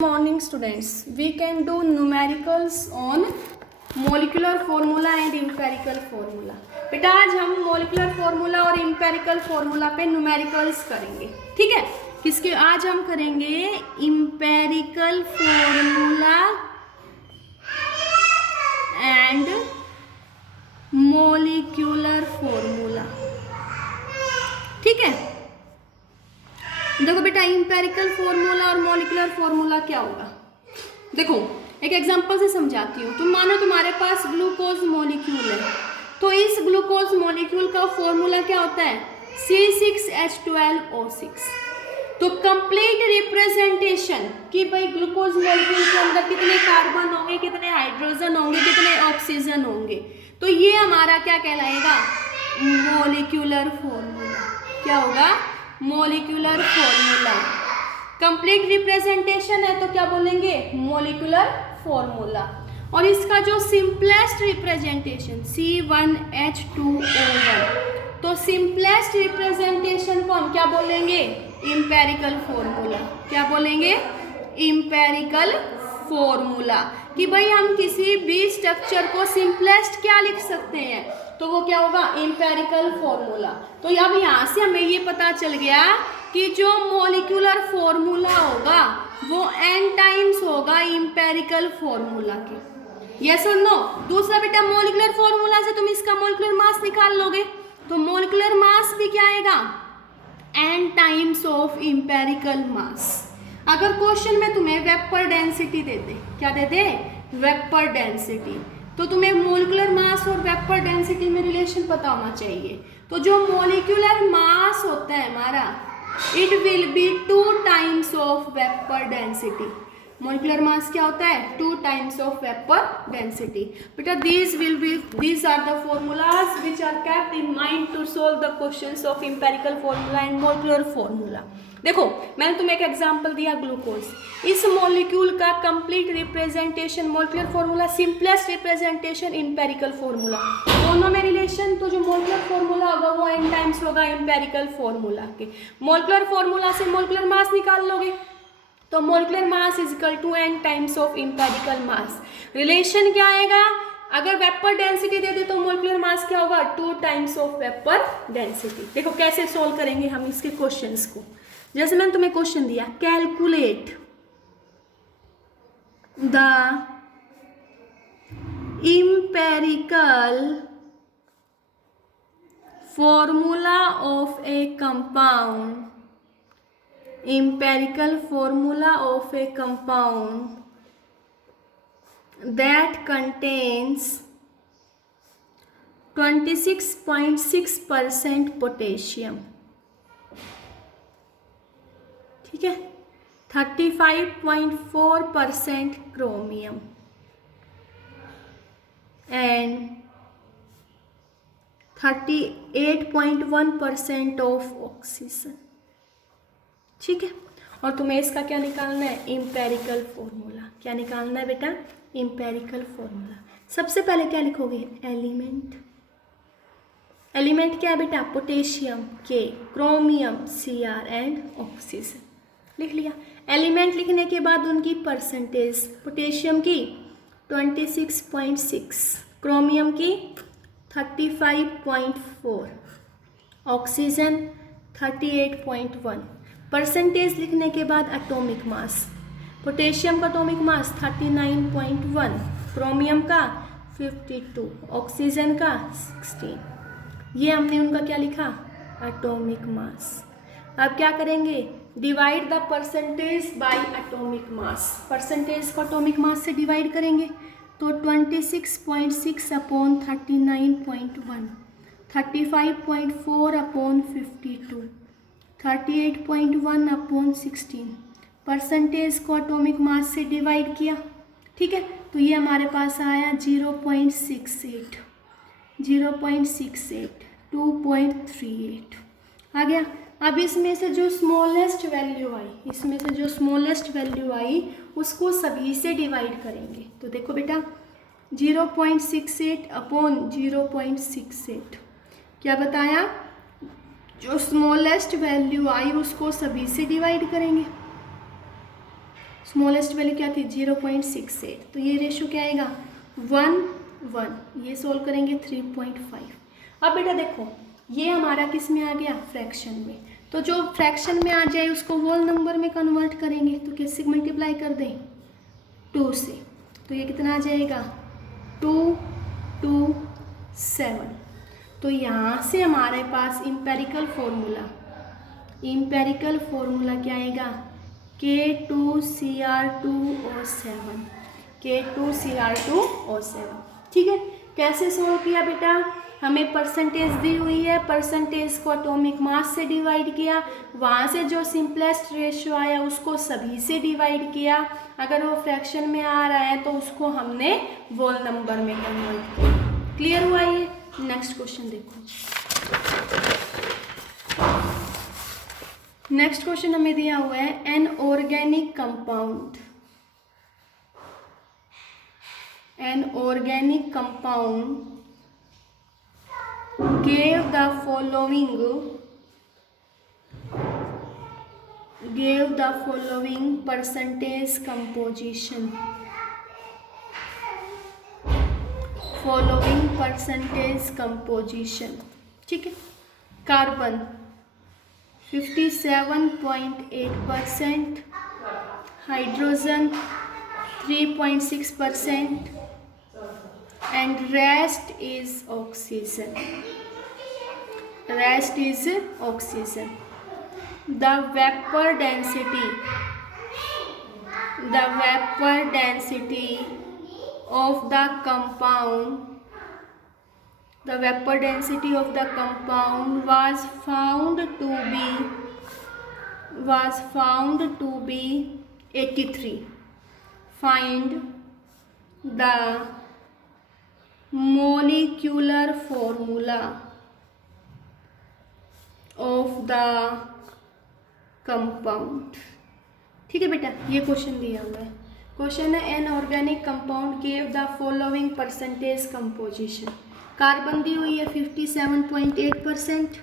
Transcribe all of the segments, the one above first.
Morning students, we can do numericals on molecular formula and empirical formula. बेटा आज हम molecular formula और empirical formula पे numericals करेंगे, ठीक है। किसके आज हम करेंगे empirical formula and molecular formula, ठीक है। देखो बेटा इंपेरिकल फॉर्मूला और मॉलिक्यूलर फॉर्मूला क्या होगा। देखो एक एग्जांपल से समझाती हूँ। तुम मानो तुम्हारे पास ग्लूकोज मॉलिक्यूल है, तो इस ग्लूकोज मॉलिक्यूल का फॉर्मूला क्या होता है C6H12O6। तो कंप्लीट रिप्रेजेंटेशन कि भाई ग्लूकोज मॉलिक्यूल के अंदर कितने कार्बन होंगे, कितने हाइड्रोजन होंगे, कितने ऑक्सीजन होंगे, तो ये हमारा क्या कहलाएगा मॉलिक्यूलर फॉर्मूला। क्या होगा मॉलिक्यूलर फॉर्मूला। कंप्लीट रिप्रेजेंटेशन है तो क्या बोलेंगे मॉलिक्यूलर फॉर्मूला। और इसका जो सिंपलेस्ट रिप्रेजेंटेशन C1H2O1, तो सिंपलेस्ट रिप्रेजेंटेशन को हम क्या बोलेंगे इंपेरिकल फॉर्मूला। क्या बोलेंगे इंपेरिकल फॉर्मूला। कि भाई हम किसी भी स्ट्रक्चर को सिंपलेस्ट क्या लिख सकते हैं, तो वो क्या होगा इंपेरिकल फॉर्मूला। तो अब यहाँ से हमें ये पता चल गया कि जो मॉलिक्यूलर फॉर्मूला होगा वो n टाइम्स होगा इंपेरिकल फॉर्मूला के। यस और नो। दूसरा बेटा मॉलिक्यूलर फॉर्मूला से तुम इसका मॉलिक्यूलर मास निकाल लोगे, तो मॉलिक्यूलर मास भी क्या आएगा n टाइम्स ऑफ इंपेरिकल मास। अगर क्वेश्चन में तुम्हें वेपर डेंसिटी दे दे, क्या दे दे वेपर डेंसिटी, तो तुम्हें मोलिकुलर मास और वेपर डेंसिटी में रिलेशन पता होना चाहिए। तो जो मोलिकुलर मास होता है हमारा it will be 2 times of vapour density. Molecular mass क्या होता है 2 टाइम्स ऑफ वेपर डेंसिटी। बेटा these are the formulas which are kept in mind to solve the questions of empirical formula and molecular formula। देखो मैंने तुम्हें एक example दिया glucose. इस मॉलिक्यूल का complete representation molecular formula, simplest representation empirical formula, दोनों में रिलेशन। तो जो मॉलिक्यूलर फॉर्मूला होगा वो n टाइम्स होगा इंपेरिकल फॉर्मूला के। मॉलिक्यूलर फॉर्मूला से मॉलिक्यूलर मास निकाल लोगे, तो molecular mass is equal to n times of empirical mass. Relation क्या आएगा, अगर वेपर डेंसिटी दे दे तो मॉलिक्यूलर मास क्या होगा 2 टाइम्स ऑफ वेपर डेंसिटी। देखो कैसे सोल्व करेंगे हम इसके क्वेश्चंस को। जैसे मैंने तुम्हें क्वेश्चन दिया calculate the empirical formula of A compound, empirical formula of a compound that contains 26.6% potassium, ठीक है, 35.4% chromium and 38.1% of oxygen, ठीक है। और तुम्हें इसका क्या निकालना है इंपेरिकल फॉर्मूला। क्या निकालना है बेटा इंपेरिकल फॉर्मूला। सबसे पहले क्या लिखोगे एलिमेंट। एलिमेंट क्या है बेटा potassium K, chromium Cr and oxygen. लिख लिया। एलिमेंट लिखने के बाद उनकी परसेंटेज, पोटेशियम की 26.6, क्रोमियम की 35.4, ऑक्सीजन 38.1। परसेंटेज लिखने के बाद एटॉमिक मास, पोटेशियम का एटॉमिक मास 39.1, क्रोमियम का 52, ऑक्सीजन का 16। ये हमने उनका क्या लिखा एटॉमिक मास। अब क्या करेंगे divide the percentage by atomic mass. Percentage को एटॉमिक मास से डिवाइड करेंगे तो 26.6 अपॉन 39.1, 35.4 अपॉन 52, 38.1 अपॉन 16। परसेंटेज को एटॉमिक मास से डिवाइड किया, ठीक है, तो ये हमारे पास आया 0.68, 2.38 आ गया। अब इसमें से जो स्मॉलेस्ट वैल्यू आई उसको सभी से डिवाइड करेंगे। तो देखो बेटा 0.68 अपॉन 0.68 क्या बताया, जो स्मॉलेस्ट वैल्यू आई उसको सभी से डिवाइड करेंगे। स्मॉलेस्ट वैल्यू क्या थी 0.68, तो ये रेशियो क्या आएगा 1:1। ये सोल्व करेंगे 3.5। अब बेटा देखो ये हमारा किस में आ गया फ्रैक्शन में, तो जो फ्रैक्शन में आ जाए उसको होल नंबर में कन्वर्ट करेंगे, तो किससे मल्टीप्लाई कर दें 2 से, तो ये कितना आ जाएगा 227। तो यहाँ से हमारे पास इम्पेरिकल फॉर्मूला क्या आएगा K2Cr2O7, K2Cr2O7। ठीक है, कैसे सोल्व किया बेटा, हमें परसेंटेज दी हुई है, परसेंटेज को एटॉमिक मास से डिवाइड किया, वहाँ से जो सिंपलेस्ट रेशियो आया उसको सभी से डिवाइड किया, अगर वो फ्रैक्शन में आ रहा है तो उसको हमने होल नंबर में कन्वर्ट किया। क्लियर हुआ ये। नेक्स्ट क्वेश्चन देखो, नेक्स्ट क्वेश्चन हमें दिया हुआ है an organic compound gave the following percentage composition. ठीक है, carbon 57.8%, hydrogen 3.6% and rest is oxygen. The vapor density of the compound was found to be 83. Find the molecular formula of the compound. ठीक है बेटा, ये question दिया हुआ है। Question है an organic compound gave the following percentage composition. Carbon दी हुई है 57.8%,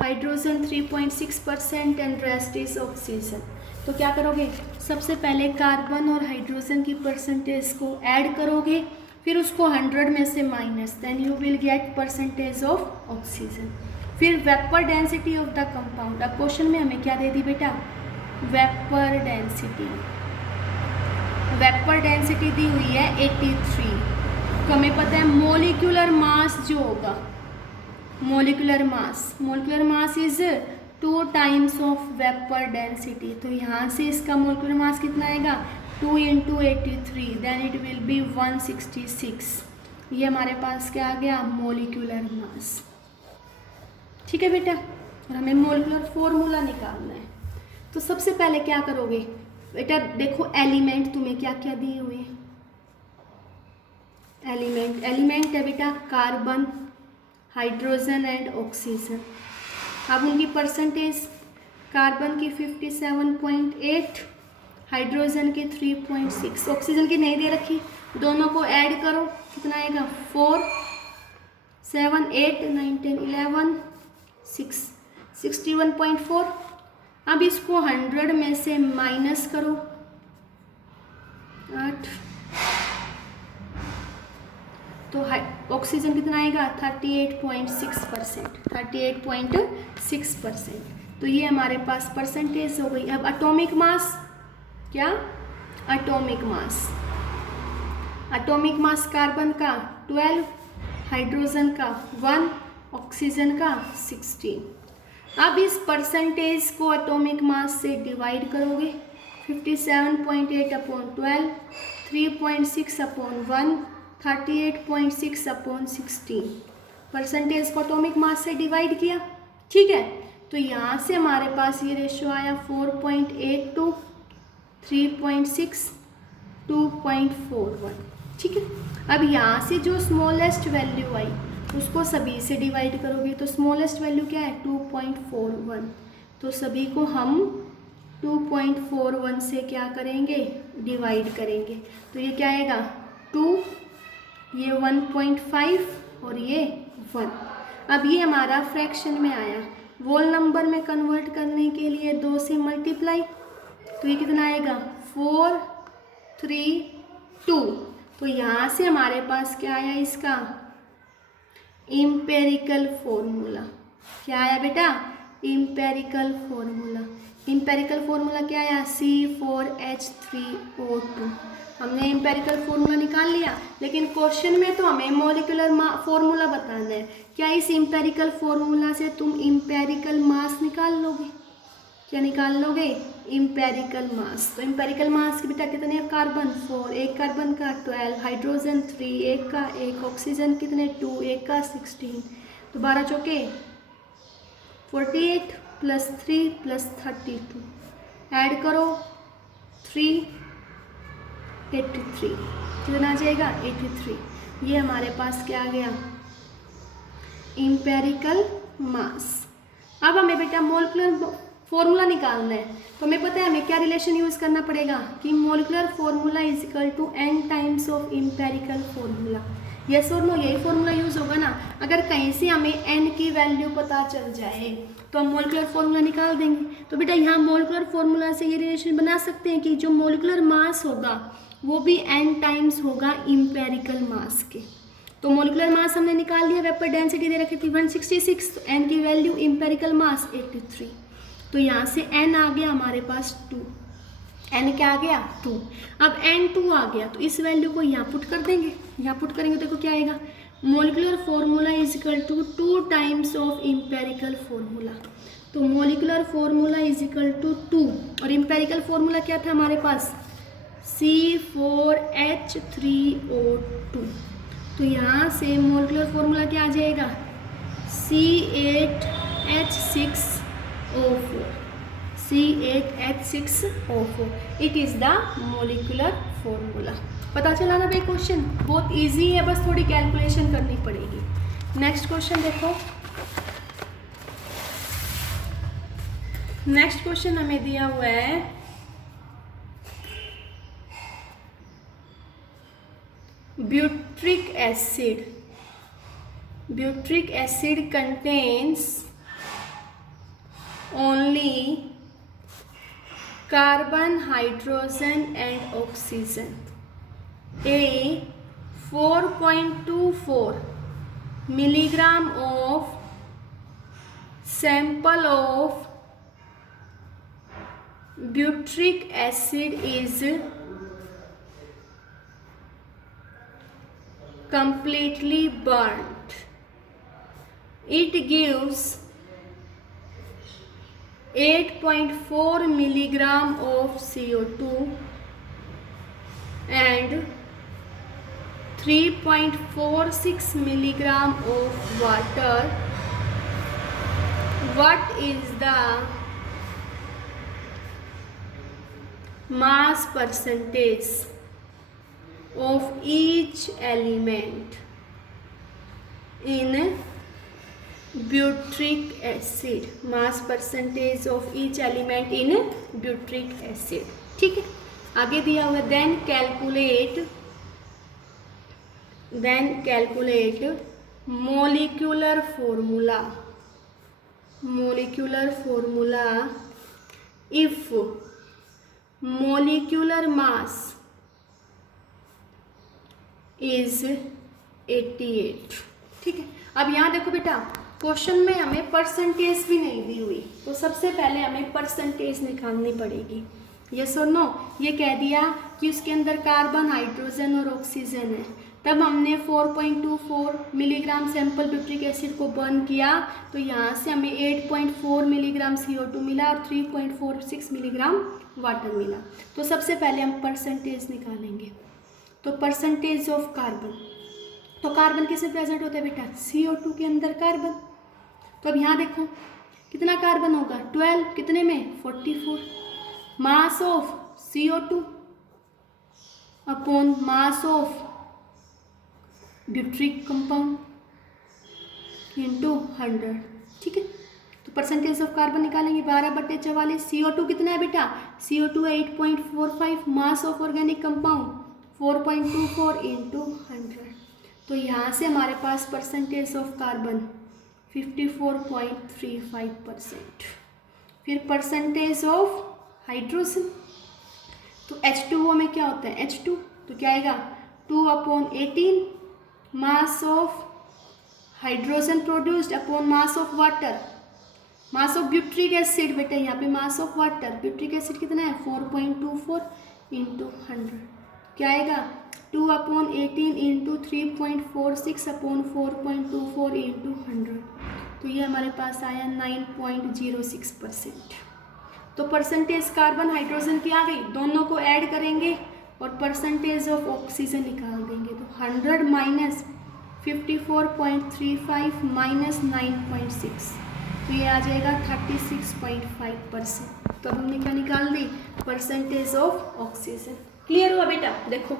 hydrogen 3.6% and rest is oxygen. तो क्या करोगे, सबसे पहले कार्बन और हाइड्रोजन की परसेंटेज को ऐड करोगे, फिर उसको 100 में से minus, then you will get percentage of oxygen. फिर vapour density of the compound. अब क्वेश्चन में हमें क्या दे दी बेटा, वेपर डेंसिटी दी हुई है 83। तो हमें पता है मोलिकुलर मास जो होगा, molecular mass is 2 times of vapour density. तो यहाँ से इसका मोलिकुलर मास कितना आएगा 2 × 83, देन इट विल बी 166। ये हमारे पास क्या आ गया मोलिकुलर मास। ठीक है बेटा, और हमें मोलिकुलर फॉर्मूला निकालना है। तो सबसे पहले क्या करोगे बेटा, देखो एलिमेंट तुम्हें क्या क्या दिए हुए हैं। एलिमेंट है बेटा कार्बन, हाइड्रोजन एंड ऑक्सीजन। अब उनकी परसेंटेज, कार्बन की 57.8, हाइड्रोजन की 3.6, ऑक्सीजन की नहीं दे रखी, दोनों को ऐड करो कितना आएगा 4, 7, 8, 9, 10, 11, 6, 61.4। अब इसको 100 में से माइनस करो 8, तो ऑक्सीजन कितना आएगा 38.6%। तो ये हमारे पास परसेंटेज हो गई। अब एटॉमिक मास, क्या एटॉमिक मास कार्बन का 12, हाइड्रोजन का 1, ऑक्सीजन का 16। अब इस परसेंटेज को एटॉमिक मास से डिवाइड करोगे, 57.8/12, 3.6/1, 38.6/16। परसेंटेज को एटॉमिक मास से डिवाइड किया। ठीक है, तो यहाँ से हमारे पास ये रेशियो आया 4.82, 3.6, 2.41। ठीक है, अब यहाँ से जो स्मॉलेस्ट वैल्यू आई उसको सभी से डिवाइड करोगे, तो स्मॉलेस्ट वैल्यू क्या है 2.41। तो सभी को हम 2.41 से क्या करेंगे डिवाइड करेंगे, तो ये क्या आएगा 2, ये 1.5 और ये 1। अब ये हमारा फ्रैक्शन में आया, होल नंबर में कन्वर्ट करने के लिए 2 से मल्टीप्लाई, तो ये कितना आएगा 4 3 2। तो यहाँ से हमारे पास क्या आया इसका इम्पेरिकल फॉर्मूला। क्या आया बेटा इम्पेरिकल फॉर्मूला। इम्पेरिकल फॉर्मूला क्या आया C4H3O2। हमने इम्पेरिकल फॉर्मूला निकाल लिया, लेकिन क्वेश्चन में तो हमें मॉलिक्यूलर फॉर्मूला बताना है। क्या इस इम्पेरिकल फॉर्मूला से तुम इम्पेरिकल मास निकाल लोगे? क्या निकाल लोगे इम्पेरिकल मास। तो इम्पेरिकल मास के बेटा कितने कार्बन 4, एक कार्बन का 12, हाइड्रोजन 3, एक का एक, ऑक्सीजन कितने 2, एक का 16। तो 12 चौके 48 + 3 + 32 ऐड करो 3 83। कितना आ जाएगा 83। ये हमारे पास क्या आ गया इम्पेरिकल मास। अब हमें बेटा मोलिकुलर फॉर्मूला निकालना है, तो हमें पता है हमें क्या रिलेशन यूज़ करना पड़ेगा कि molecular formula is equal to n times of empirical formula. Yes और नो, यही फॉर्मूला यूज़ होगा ना। अगर कहीं से हमें n की वैल्यू पता चल जाए तो हम मोलिकुलर फॉर्मूला निकाल देंगे। तो बेटा यहाँ मोलिकुलर फॉर्मूला से ये रिलेशन बना सकते हैं कि जो मोलिकुलर मास होगा वो भी n टाइम्स होगा इम्पेरिकल मास के। तो मोलिकुलर मास हमने निकाल लिया, वेपर डेंसिटी दे रखी थी 166, तो n की वैल्यू इम्पेरिकल मास 83। तो यहाँ से n आ गया हमारे पास 2। n क्या आ गया 2। अब n2 आ गया तो इस वैल्यू को यहाँ पुट कर देंगे। यहाँ पुट करेंगे तो देखो क्या आएगा molecular formula is equal to 2 times of empirical formula. तो molecular formula is equal to 2 और इम्पेरिकल फॉर्मूला क्या था हमारे पास C4H3O2। तो यहाँ से मोलिकुलर फॉर्मूला क्या आ जाएगा C8H6O4। C8H6O4 it is the molecular formula. पता चला ना भाई क्वेश्चन बहुत इजी है, बस थोड़ी कैलकुलेशन करनी पड़ेगी। नेक्स्ट क्वेश्चन देखो। नेक्स्ट क्वेश्चन हमें दिया हुआ है butyric acid. Butyric acid contains only carbon, hydrogen and oxygen. A 4.24 milligram of sample of butyric acid is completely burnt. It gives 8.4 milligram of CO2 and 3.46 milligram of water. What is the mass percentage of each element in butyric acid? Mass percentage of each element in butyric acid. ठीक है, आगे दिया हुआ then calculate molecular formula if molecular mass is 88। ठीक है, अब यहाँ देखो बेटा क्वेश्चन में हमें परसेंटेज भी नहीं दी हुई, तो सबसे पहले हमें परसेंटेज निकालनी पड़ेगी। यस और नो, ये कह दिया कि उसके अंदर कार्बन, हाइड्रोजन और ऑक्सीजन है, तब हमने 4.24 मिलीग्राम सैंपल ब्यूट्रिक एसिड को बर्न किया, तो यहाँ से हमें 8.4 मिलीग्राम CO2 मिला और 3.46 मिलीग्राम वाटर मिला। तो सबसे पहले हम परसेंटेज निकालेंगे। तो परसेंटेज ऑफ कार्बन, तो कार्बन किसमें प्रेजेंट होता है बेटा CO2 के अंदर कार्बन। तो अब यहाँ देखो कितना कार्बन होगा 12, कितने में 44। Mass of CO2 upon mass of butyric compound into 100। ठीक है, तो परसेंटेज ऑफ कार्बन निकालेंगे 12/44। CO2 कितना है बेटा CO2 8.45, mass of organic compound 4.24 into 100। तो यहाँ से हमारे पास परसेंटेज ऑफ कार्बन 54.35%। फिर परसेंटेज ऑफ हाइड्रोजन तो H2O में क्या होता है H2, तो क्या आएगा 2/18 mass of hydrogen produced upon mass of water, mass of butyric acid, बेटा यहाँ पे mass of water, butyric acid कितना है 4.24 इंटू 100, क्या आएगा 2/18 इंटू 3.46 अपॉन 4.24 इंटू 100, तो ये हमारे पास आया 9.06%। तो परसेंटेज कार्बन हाइड्रोजन की आ गई, दोनों को ऐड करेंगे और परसेंटेज ऑफ ऑक्सीजन निकाल देंगे, तो 100 माइनस 54.35 माइनस 9.6, तो ये आ जाएगा 36.5%। तो अब हमने क्या निकाल the percentage of oxygen. Clear हुआ बेटा? देखो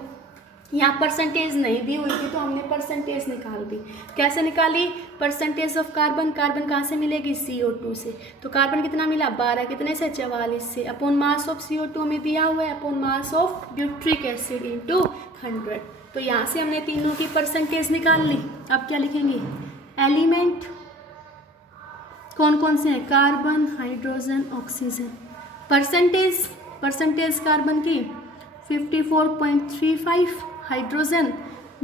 यहाँ परसेंटेज नहीं दी हुई थी तो हमने परसेंटेज निकाल दी। कैसे निकाली? परसेंटेज ऑफ कार्बन, कार्बन कहाँ से मिलेगी CO2 से, तो कार्बन कितना मिला 12, कितने से 44 से, अपॉन मास ऑफ CO2 में दिया हुआ है upon mass of butyric acid into 100, तो यहाँ से हमने तीनों की परसेंटेज निकाल ली। अब क्या लिखेंगे? एलिमेंट कौन कौन से हैं? Carbon, hydrogen, oxygen. Percentage, percentage carbon की 54.35, हाइड्रोजन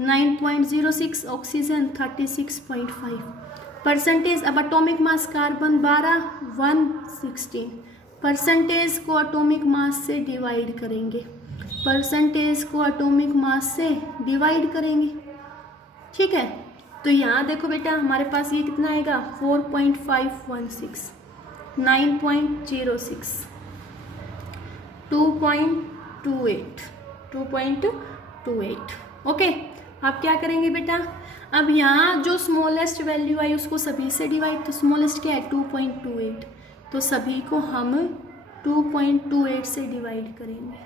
9.06, ऑक्सीजन 36.5। परसेंटेज अब एटॉमिक मास कार्बन 12, 116, परसेंटेज को एटॉमिक मास से डिवाइड करेंगे, परसेंटेज को एटॉमिक मास से डिवाइड करेंगे, ठीक है। तो यहाँ देखो बेटा हमारे पास ये कितना आएगा 4.516, 9.06, 2.28। ओके, अब क्या करेंगे बेटा? अब यहाँ जो स्मॉलेस्ट वैल्यू आई उसको सभी से डिवाइड, तो स्मॉलेस्ट क्या है 2.28, तो सभी को हम 2.28 से डिवाइड करेंगे।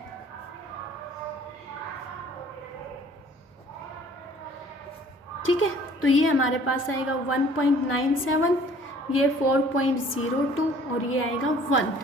ठीक है, तो ये हमारे पास आएगा 1.97, ये 4.02 और ये आएगा 1।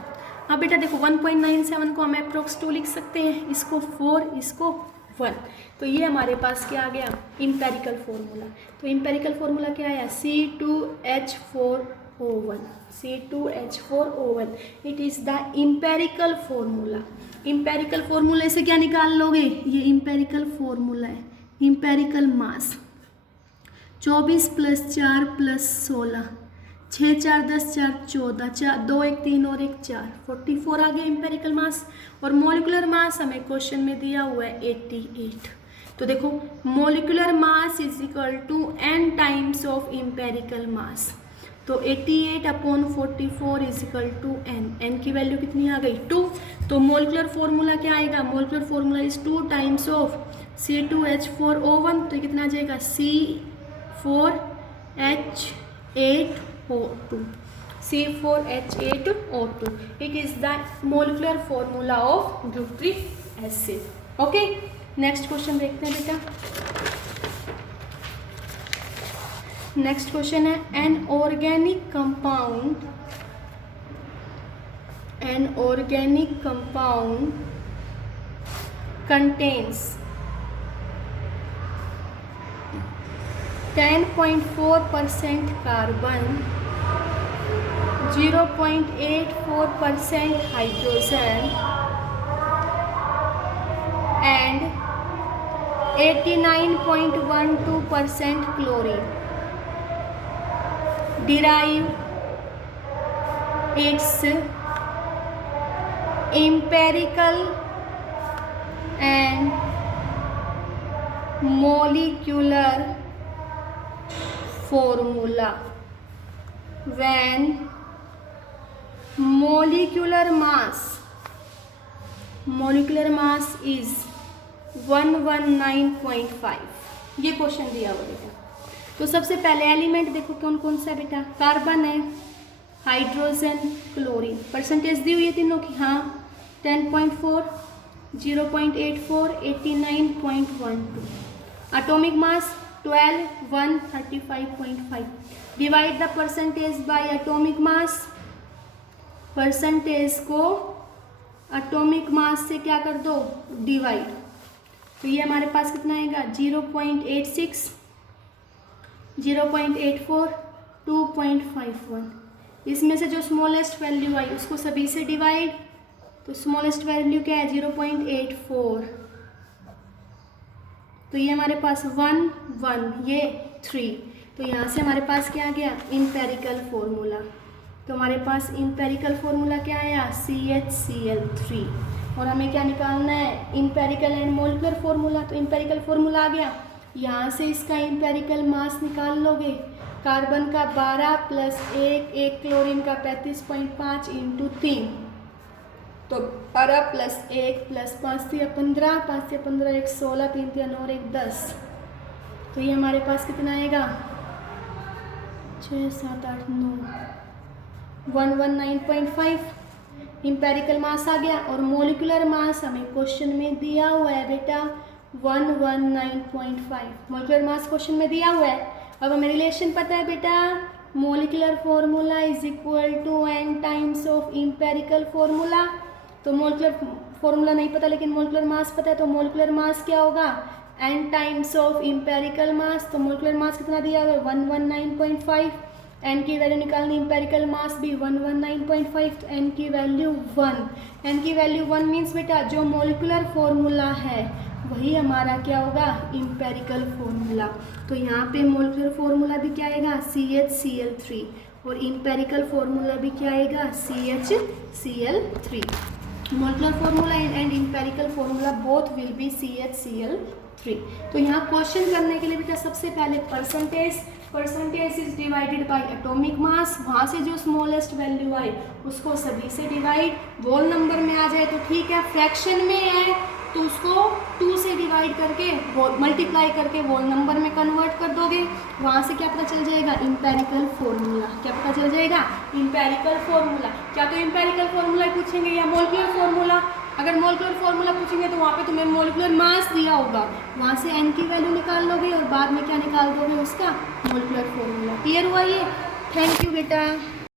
अब बेटा देखो 1.97 को हम अप्रोक्स 2 लिख सकते हैं, इसको 4, इसको 1, तो ये हमारे पास क्या आ गया इम्पेरिकल फार्मूला। तो इम्पेरिकल फार्मूला क्या आया C2H4O1, C2H4O1, it is the empirical formula. Empirical फार्मूले से क्या निकाल लोगे? ये इम्पेरिकल फार्मूला है, इम्पेरिकल मास 24 + 4 + 16, 6 4 10 4 14, 4 2 1 3 और 1 4, 44 आ गया इम्पेरिकल मास। और मोलिकुलर मास हमें क्वेश्चन में दिया हुआ है 88। तो देखो molecular mass is equal to n times of empirical mass, तो 88/44 is equal to n, n की वैल्यू कितनी आ गई 2। तो मोलिकुलर फार्मूला क्या आएगा? Molecular formula is 2 times of C2H4O1, तो कितना आ जाएगा C4H8O2, C4H8O2, it is the molecular formula of butyric acid. Okay, next question देखते हैं बेटा। नेक्स्ट क्वेश्चन है an organic compound contains 10.4% carbon, 0.84% hydrogen and 89.12% chlorine. Derive its empirical and molecular formula when molecular mass is 119.5। ये question दिया हुआ बेटा। तो सबसे पहले एलिमेंट देखो कौन कौन सा बेटा? कार्बन है, हाइड्रोजन, क्लोरीन। परसेंटेज दी हुई है तीनों की, हाँ 10.4, 0.84, 89.12। Atomic mass 12, 1, 35.5। Divide the percentage by atomic mass, percentage को एटॉमिक मास से क्या कर दो डिवाइड, तो ये हमारे पास कितना आएगा 0.86, 0.84, 2.51। इसमें से जो स्मॉलेस्ट वैल्यू आई उसको सभी से डिवाइड तो स्मॉलेस्ट वैल्यू क्या है 0.84, तो ये हमारे पास 1 1, ये 3, तो यहाँ से हमारे पास क्या आ गया इम्पेरिकल फॉर्मूला। तो हमारे पास इम्पेरिकल फॉर्मूला क्या आया CHCl3, और हमें क्या निकालना है इम्पेरिकल एंड मोलिकुलर फॉर्मूला। तो इम्पेरिकल फॉर्मूला आ गया, यहाँ से इसका इम्पेरिकल मास निकाल लोगे, कार्बन का 12 प्लस 1, एक क्लोरीन का 35.5 इंटू 3, तो 12 प्लस 1 प्लस 5 से 15, 5 से 15 1 16, 3 3 और 1 10, तो ये हमारे पास कितना आएगा 6 7 8 9, 119.5 इम्पेरिकल मास आ गया। और मोलिकुलर मास हमें क्वेश्चन में दिया हुआ है बेटा 119.5, मोलिकुलर मास क्वेश्चन में दिया हुआ है। अब हमें रिलेशन पता है बेटा, molecular formula is equal to n times of empirical formula. तो मोलिकुलर फॉर्मूला नहीं पता लेकिन मोलिकुलर मास पता है, तो मोलिकुलर मास क्या होगा n times of empirical mass. तो मोलिकुलर मास कितना दिया हुआ है 119.5, n की वैल्यू निकालनी, इम्पेरिकल मास भी 119.5, तो n की वैल्यू 1, n की वैल्यू 1 मीन्स बेटा जो मोलिकुलर फॉर्मूला है वही हमारा क्या होगा इम्पेरिकल फॉर्मूला। तो यहाँ पे मोलिकुलर फॉर्मूला भी क्या आएगा CHCl3, और इम्पेरिकल फॉर्मूला भी क्या आएगा CHCl3। Molecular formula and empirical formula both will be CHCl3। तो यहाँ क्वेश्चन करने के लिए बेटा सबसे पहले percentage is divided by atomic mass, वहाँ से जो स्मॉलेस्ट वैल्यू आए उसको सभी से डिवाइड, होल नंबर में आ जाए तो ठीक है, फ्रैक्शन में है तो उसको 2 से डिवाइड करके मल्टीप्लाई करके होल नंबर में कन्वर्ट कर दोगे, वहाँ से क्या पता चल जाएगा इम्पेरिकल फॉर्मूला। क्या पता चल जाएगा इम्पेरिकल फॉर्मूला। क्या तो इम्पेरिकल फॉर्मूला पूछेंगे या मोलिकुलर फॉर्मूला। अगर मोलिकुलर फॉर्मूला पूछेंगे तो वहाँ पे तुम्हें मोलिकुलर मास दिया होगा, वहाँ से n की वैल्यू निकाल लोगे और बाद में क्या निकाल दोगे उसका मोलिकुलर फॉर्मूला। क्लियर हुआ ये? थैंक यू बेटा।